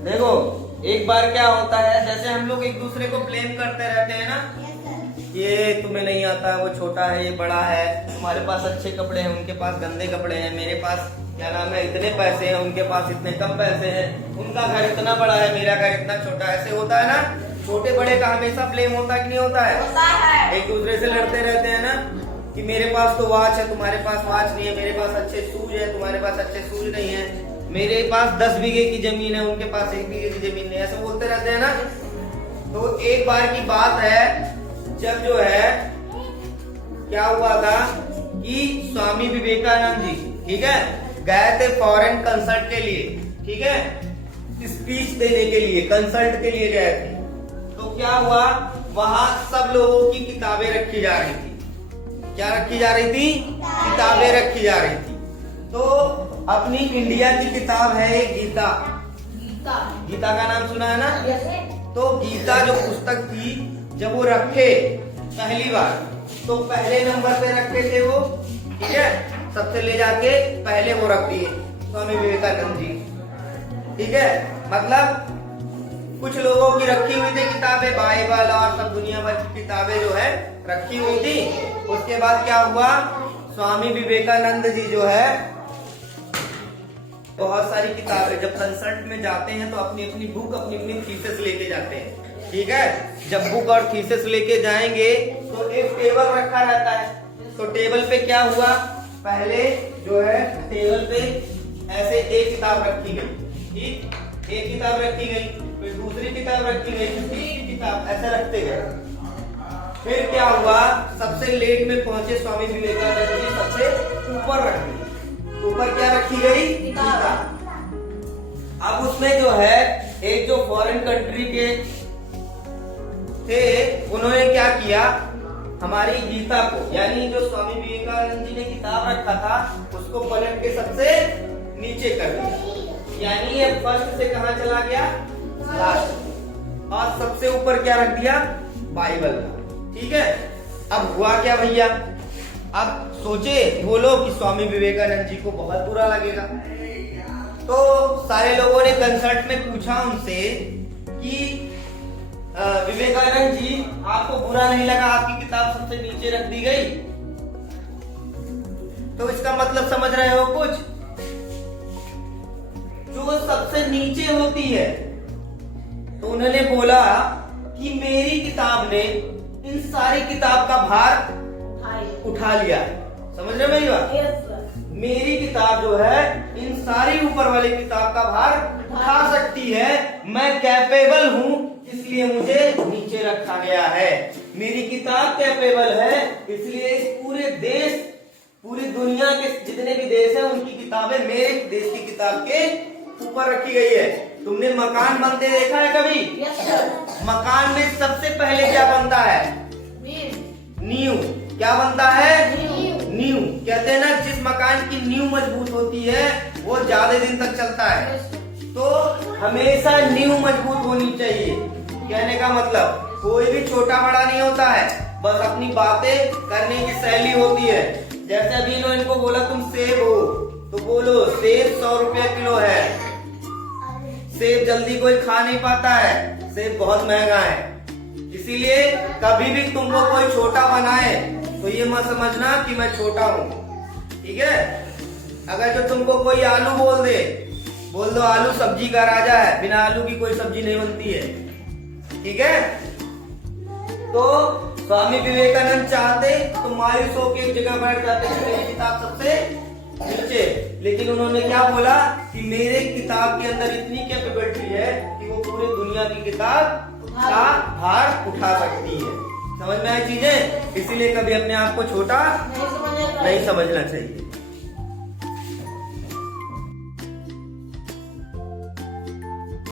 देखो एक बार क्या होता है, जैसे हम लोग एक दूसरे को ब्लेम करते रहते हैं ना, ये तुम्हें नहीं आता, वो छोटा है, ये बड़ा है, तुम्हारे पास अच्छे कपड़े हैं, उनके पास गंदे कपड़े हैं, मेरे पास क्या नाम है इतने पैसे हैं, उनके पास इतने कम पैसे हैं, उनका घर इतना बड़ा है, मेरा घर इतना छोटा है। ऐसे होता है ना, छोटे बड़े का हमेशा ब्लेम होता है कि नहीं होता है? होता है। एक दूसरे से लड़ते रहते हैं ना कि मेरे पास तो वॉच है, तुम्हारे पास वॉच नहीं है, मेरे पास अच्छे शूज है, तुम्हारे पास अच्छे शूज नहीं है, मेरे पास 10 बीघे की जमीन है, उनके पास 1 बीघे की जमीन नहीं है, ऐसे बोलते रहते हैं ना। तो एक बार की बात है, जब जो है क्या हुआ था कि स्वामी विवेकानंद जी, ठीक है, गए थे फॉरेन कंसल्ट के लिए, ठीक है, स्पीच देने के लिए, कंसल्ट के लिए गए थे। तो क्या हुआ, वहां सब लोगों की किताबें रखी जा रही थी। क्या रखी जा रही थी? किताबें रखी जा रही थी। तो अपनी इंडिया की किताब है गीता। गीता का नाम सुना है ना? तो गीता जो पुस्तक थी, जब वो रखे पहली बार, तो पहले नंबर पे रखे थे वो, ठीक है, सबसे ले जाके पहले वो रख दिए स्वामी विवेकानंद जी, ठीक है। मतलब कुछ लोगों की रखी हुई थी किताबें, बाइबल और सब दुनिया भर की किताबें जो है रखी हुई थी। उसके बाद क्या हुआ, स्वामी विवेकानंद जी जो है बहुत सारी किताबें, जब कंसल्ट में जाते हैं तो अपनी अपनी बुक, अपनी अपनी थीसिस लेके जाते हैं, ठीक है। जब बुक और थीसिस लेके जाएंगे तो एक टेबल रखा रहता है। तो टेबल पे क्या हुआ, पहले जो है टेबल पे ऐसे एक किताब रखी गई, ठीक, एक किताब रखी गई, फिर दूसरी किताब रखी गई, फिर तीसरी किताब, ऐसे रखते गए। फिर क्या हुआ, सबसे लेट में पहुंचे स्वामी विवेकानंद जी, सबसे ऊपर रख गई। ऊपर क्या रखी गई? किताब। अब उसमें जो है एक जो फॉरेन कंट्री के थे, उन्होंने क्या किया, हमारी गीता को, यानी जो स्वामी विवेकानंद जी ने किताब रखा था, उसको पलट के सबसे नीचे कर दिया, यानी ये फर्स्ट से कहां चला गया, लास्ट, और सबसे ऊपर क्या रख दिया, बाइबल का, ठीक है। अब हुआ क्या भैया, अब सोचे वो लोग कि स्वामी विवेकानंद जी को बहुत बुरा लगेगा। तो सारे लोगों ने कंसर्ट में पूछा उनसे कि विवेकानंद जी, आपको बुरा नहीं लगा आपकी किताब सबसे नीचे रख दी गई? तो इसका मतलब समझ रहे हो कुछ, जो सबसे नीचे होती है, तो उन्होंने बोला कि मेरी किताब ने इन सारी किताब का भार उठा लिया। समझ रहे हो मेरी बात? मेरी किताब जो है इन सारी ऊपर वाली किताब का भार उठा सकती है, मैं कैपेबल हूं, इसलिए मुझे नीचे रखा गया है। मेरी किताब कैपेबल है, इसलिए इस पूरे देश, पूरी दुनिया के जितने भी देश हैं, उनकी किताबें मेरे देश की किताब के ऊपर रखी गई है। तुमने मकान बनते देखा है कभी? मकान में सबसे पहले क्या बनता है? नींव। क्या बनता है? नींव। कहते हैं ना, जिस मकान की नींव मजबूत होती है वो ज्यादा दिन तक चलता है। तो हमेशा नींव मजबूत होनी चाहिए। कहने का मतलब कोई भी छोटा बड़ा नहीं होता है, बस अपनी बातें करने की शैली होती है। जैसे अभी इनको बोला तुम सेब हो, तो बोलो सेब 100 रुपया किलो है। सेब जल्दी कोई खा नहीं पाता है, सेब बहुत महंगा है। इसीलिए कभी भी तुमको कोई छोटा बनाए तो ये मत समझना कि मैं छोटा हूँ, ठीक है। अगर जो तुमको कोई आलू बोल दो आलू सब्जी का राजा है, बिना आलू की कोई सब्जी नहीं बनती है, ठीक है। तो स्वामी विवेकानंद चाहते तो मायूस होकर एक जगह बैठ जाते कि मेरी किताब सबसे नीचे, लेकिन उन्होंने क्या बोला कि मेरे किताब के अंदर इतनी कैपेबिलिटी है कि वो पूरी दुनिया की किताब का भार उठा सकती है। समझ में आई चीजें? इसीलिए कभी अपने आप को छोटा नहीं समझना चाहिए।